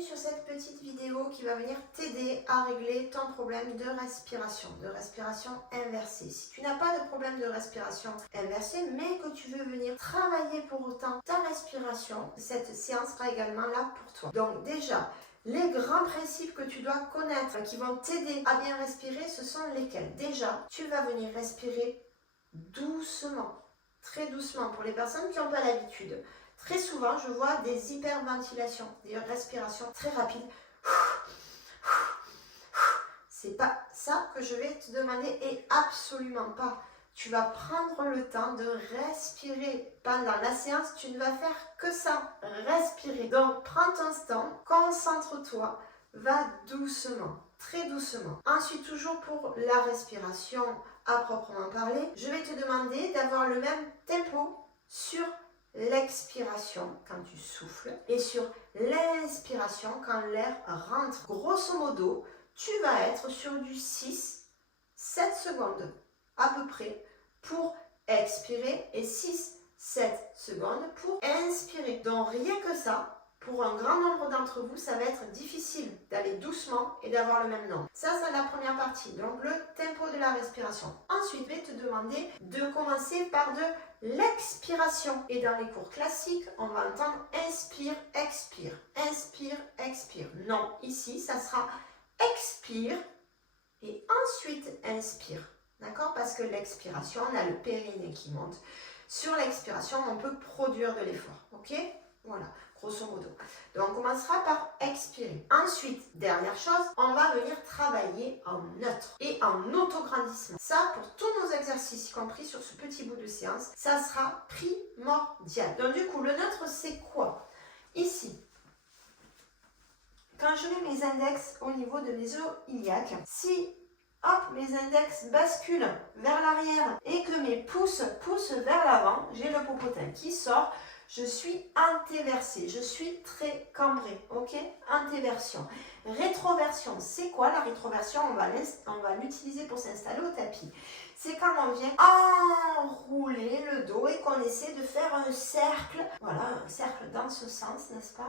bienvenue sur cette petite vidéo qui va venir t'aider à régler ton problème de respiration inversée. Si tu n'as pas de problème de respiration inversée, mais que tu veux venir travailler pour autant ta respiration, cette séance sera également là pour toi. Donc déjà, les grands principes que tu dois connaître qui vont t'aider à bien respirer, ce sont lesquels? Déjà, tu vas venir respirer doucement, très doucement pour les personnes qui n'ont pas l'habitude. Très souvent, je vois des hyperventilations, des respirations très rapides. C'est pas ça que je vais te demander et absolument pas. Tu vas prendre le temps de respirer. Pendant la séance, tu ne vas faire que ça, respirer. Donc, prends ton temps, concentre-toi, va doucement, très doucement. Ensuite, toujours pour la respiration à proprement parler, je vais te demander d'avoir le même tempo sur l'expiration quand tu souffles et sur l'inspiration quand l'air rentre. Grosso modo, tu vas être sur du 6-7 secondes à peu près pour expirer et 6-7 secondes pour inspirer. Donc rien que ça, pour un grand nombre d'entre vous, ça va être difficile d'aller doucement et d'avoir le même nombre. Ça, c'est la première partie, donc le tempo de la respiration. Ensuite, je vais te demander de commencer par de l'expiration. Et dans les cours classiques, on va entendre inspire, expire, inspire, expire. Non, ici, ça sera expire et ensuite inspire. D'accord? Parce que l'expiration, on a le périnée qui monte. Sur l'expiration, on peut produire de l'effort. Ok? Voilà, grosso modo. Donc, on commencera par expirer. Ensuite, dernière chose, on va venir travailler en neutre et en autograndissement. Ça, pour tous nos exercices, y compris sur ce petit bout de séance, ça sera primordial. Donc, du coup, le neutre, c'est quoi? Ici, quand je mets mes index au niveau de mes os iliaques, si hop, mes index basculent vers l'arrière et que mes pouces poussent vers l'avant, j'ai le popotin qui sort. Je suis antéversée, je suis très cambrée, ok? Antéversion. Rétroversion, c'est quoi la rétroversion? On va l'utiliser pour s'installer au tapis. C'est quand on vient enrouler le dos et qu'on essaie de faire un cercle. Voilà, un cercle dans ce sens, n'est-ce pas?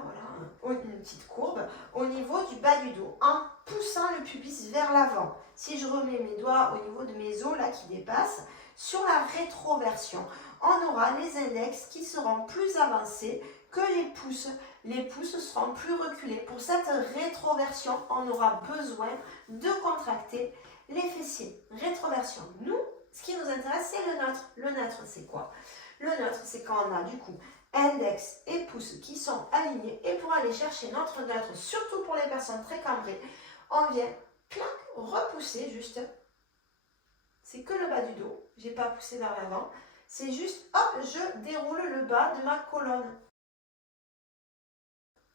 Voilà, une petite courbe au niveau du bas du dos en poussant le pubis vers l'avant. Si je remets mes doigts au niveau de mes os là qui dépassent, sur la rétroversion, on aura les index qui seront plus avancés que les pouces. Les pouces seront plus reculés. Pour cette rétroversion, on aura besoin de contracter les fessiers. Rétroversion. Nous, ce qui nous intéresse, c'est le neutre. Le neutre, c'est quoi? Le neutre, c'est quand on a du coup index et pouce qui sont alignés. Et pour aller chercher notre neutre, surtout pour les personnes très cambrées, on vient, clac, repousser juste. C'est que le bas du dos. Je n'ai pas poussé vers l'avant. C'est juste, hop, je déroule le bas de ma colonne.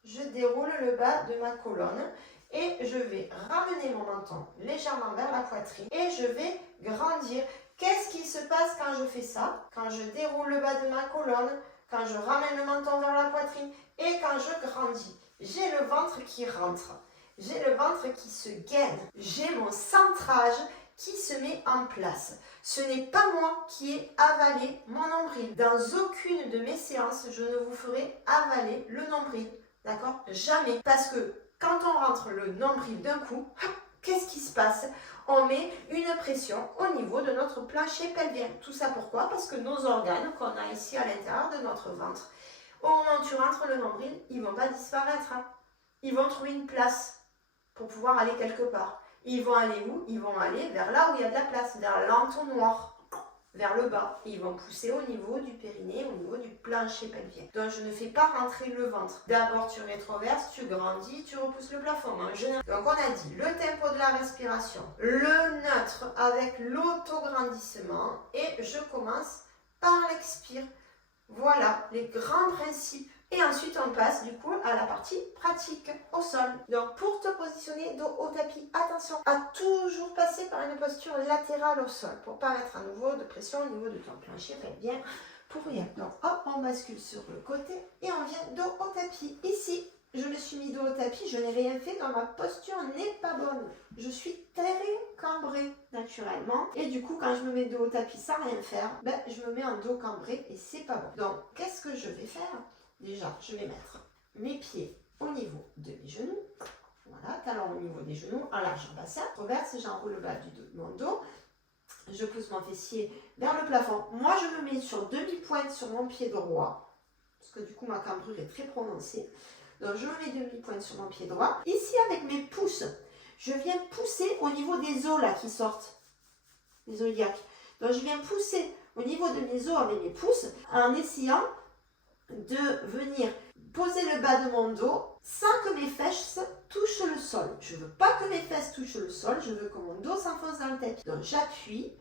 Je déroule le bas de ma colonne et je vais ramener mon menton légèrement vers la poitrine et je vais grandir. Qu'est-ce qui se passe quand je fais ça? Quand je déroule le bas de ma colonne, quand je ramène le menton vers la poitrine et quand je grandis. J'ai le ventre qui rentre. J'ai le ventre qui se gaine. J'ai mon centrage qui se met en place. Ce n'est pas moi qui ai avalé mon nombril. Dans aucune de mes séances, je ne vous ferai avaler le nombril. D'accord? Jamais. Parce que quand on rentre le nombril d'un coup, qu'est-ce qui se passe? On met une pression au niveau de notre plancher pelvien. Tout ça pourquoi? Parce que nos organes qu'on a ici à l'intérieur de notre ventre, au moment où tu rentres le nombril, ils ne vont pas disparaître. Ils vont trouver une place pour pouvoir aller quelque part. Ils vont aller où? Ils vont aller vers là où il y a de la place, vers l'entonnoir, vers le bas. Et ils vont pousser au niveau du périnée, au niveau du plancher pelvien. Donc je ne fais pas rentrer le ventre. D'abord tu rétroverses, tu grandis, tu repousses le plafond. Donc on a dit le tempo de la respiration, le neutre avec l'autograndissement et je commence par l'expire. Voilà les grands principes. Et ensuite, on passe du coup à la partie pratique au sol. Donc, pour te positionner dos au tapis, attention à toujours passer par une posture latérale au sol pour pas mettre à nouveau de pression au niveau de ton plancher pelvien pour rien. Donc, hop, on bascule sur le côté et on vient dos au tapis. Ici, je me suis mis dos au tapis, je n'ai rien fait, donc ma posture n'est pas bonne. Je suis très cambrée naturellement. Et du coup, quand je me mets dos au tapis sans rien faire, je me mets en dos cambré et c'est pas bon. Donc, qu'est-ce que je vais faire? Déjà, je vais mettre mes pieds au niveau de mes genoux. Voilà, talon au niveau des genoux, en largeur bassin. Reverse, j'enroule le bas de mon dos. Je pousse mon fessier vers le plafond. Moi, je me mets sur demi-pointe sur mon pied droit. Parce que du coup, ma cambrure est très prononcée. Donc, je me mets demi-pointe sur mon pied droit. Ici, avec mes pouces, je viens pousser au niveau des os là qui sortent. Les os iliaques. Donc, je viens pousser au niveau de mes os avec mes pouces en essayant de venir poser le bas de mon dos sans que mes fesses touchent le sol. Je ne veux pas que mes fesses touchent le sol, je veux que mon dos s'enfonce dans le tapis. Donc j'appuie,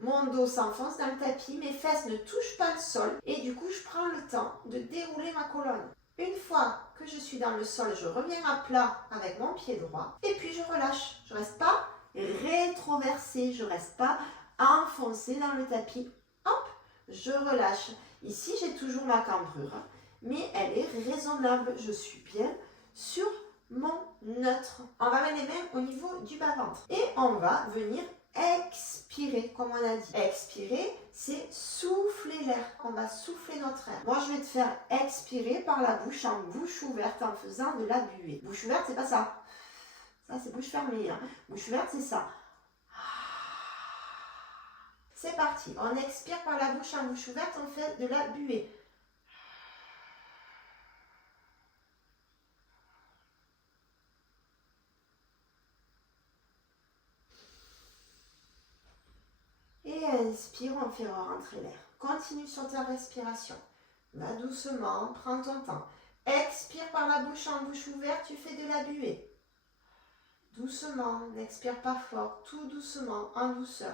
mon dos s'enfonce dans le tapis, mes fesses ne touchent pas le sol et du coup je prends le temps de dérouler ma colonne. Une fois que je suis dans le sol, je reviens à plat avec mon pied droit et puis je relâche. Je ne reste pas rétroversée, je ne reste pas enfoncée dans le tapis. Hop, je relâche. Ici, j'ai toujours ma cambrure, mais elle est raisonnable. Je suis bien sur mon neutre. On va mettre les mains au niveau du bas-ventre. Et on va venir expirer, comme on a dit. Expirer, c'est souffler l'air. On va souffler notre air. Moi, je vais te faire expirer par la bouche en bouche ouverte en faisant de la buée. Bouche ouverte, c'est pas ça. Ça, c'est bouche fermée. Hein. Bouche ouverte, c'est ça. C'est parti, on expire par la bouche en bouche ouverte, on fait de la buée. Et inspire, on fait rentrer l'air. Continue sur ta respiration. Va doucement, prends ton temps. Expire par la bouche en bouche ouverte, tu fais de la buée. Doucement, n'expire pas fort, tout doucement, en douceur.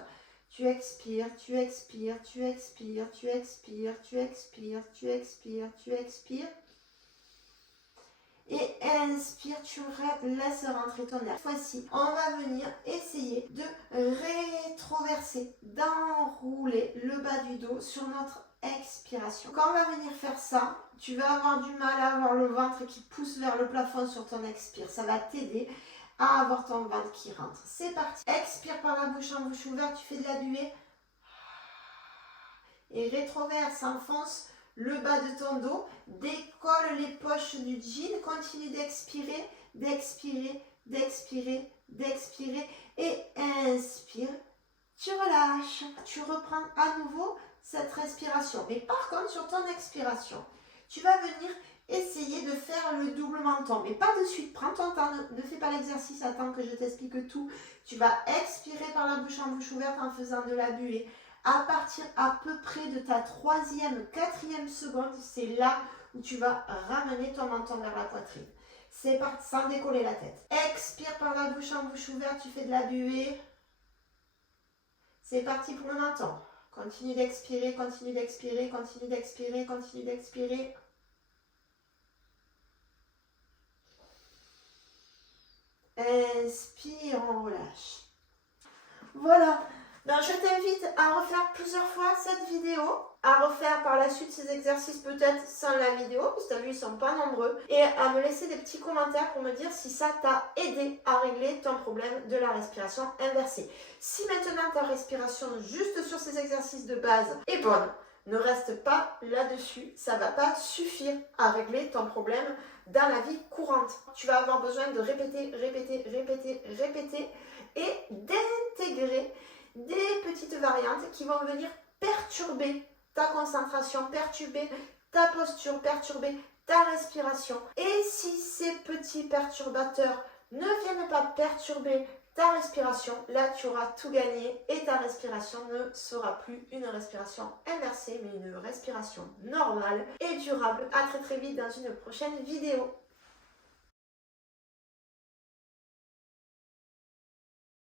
Tu expires, tu expires, tu expires, tu expires, tu expires, tu expires, tu expires. Et inspire, tu laisses rentrer ton air. Cette fois-ci, on va venir essayer de rétroverser, d'enrouler le bas du dos sur notre expiration. Quand on va venir faire ça, tu vas avoir du mal à avoir le ventre qui pousse vers le plafond sur ton expire. Ça va t'aider à avoir ton ventre qui rentre. C'est parti. Expire par la bouche en bouche ouverte, tu fais de la buée. Et rétroverse, enfonce le bas de ton dos, décolle les poches du jean, continue d'expirer, d'expirer, d'expirer, d'expirer et inspire. Tu relâches, tu reprends à nouveau cette respiration. Mais par contre, sur ton expiration, tu vas venir essayer de faire le double menton, mais pas de suite. Prends ton temps, ne fais pas l'exercice, attends que je t'explique tout. Tu vas expirer par la bouche en bouche ouverte en faisant de la buée. À partir à peu près de ta 3e, 4e seconde, c'est là où tu vas ramener ton menton vers la poitrine. C'est parti, sans décoller la tête. Expire par la bouche en bouche ouverte, tu fais de la buée. C'est parti pour le menton. Continue d'expirer, continue d'expirer, continue d'expirer, continue d'expirer. Inspire, on relâche. Voilà. Donc, je t'invite à refaire plusieurs fois cette vidéo, à refaire par la suite ces exercices peut-être sans la vidéo, parce que tu as vu, ils ne sont pas nombreux, et à me laisser des petits commentaires pour me dire si ça t'a aidé à régler ton problème de la respiration inversée. Si maintenant ta respiration juste sur ces exercices de base est bonne, ne reste pas là-dessus, ça ne va pas suffire à régler ton problème dans la vie courante. Tu vas avoir besoin de répéter, répéter, répéter, répéter et d'intégrer des petites variantes qui vont venir perturber ta concentration, perturber ta posture, perturber ta respiration. Et si ces petits perturbateurs ne viennent pas perturber ta respiration, là tu auras tout gagné et ta respiration ne sera plus une respiration inversée mais une respiration normale et durable. À très très vite dans une prochaine vidéo.